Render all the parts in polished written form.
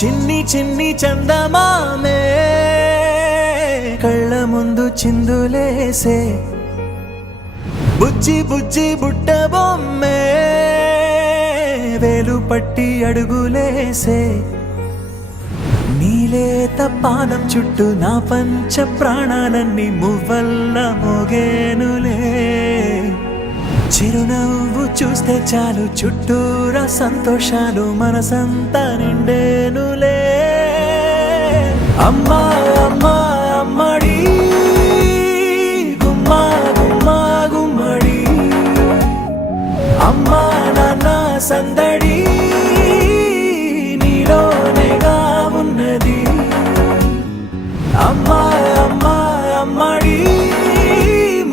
చిన్ని చిన్ని చందమామే కళ్ళ ముందు చిందులేసే బుజ్జి బుజ్జి బుట్ట బొమ్మే వేలు పట్టి అడుగులేసే నీలేత పానం చుట్టూ నా పంచ ప్రాణాలన్నీ మువ్వల్ల మోగేనులే చిరునవ్వు చూస్తే చాలు చుట్టూరా సంతోషాలు మనసంతా నిండేనులే అమ్మా అమ్మా అమ్మడి గుమ్మా గుమ్మా గుమ్మడి అమ్మా నాన్న సందడి నీలోనేగా ఉన్నది అమ్మా అమ్మా అమ్మడి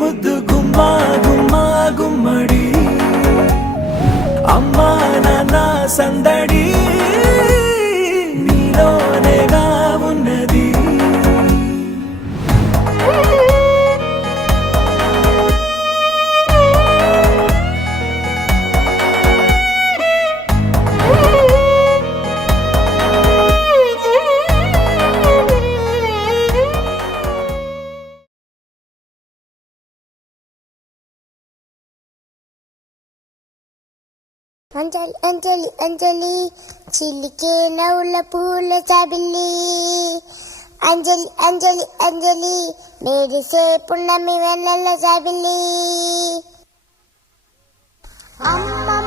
ముద్దు గుమ్మా గుమ్మా గుమ్మడి అమ్మా నాన్న సందడి నీలోనేగా ఉన్నది అంజలి అంజలి అంజలి చిలికే నవ్వుల పూల చాబిల్లి అంజలి అంజలి అంజలి మెరిసే పున్నమి వెన్నెల చాబిల్లి అమ్మా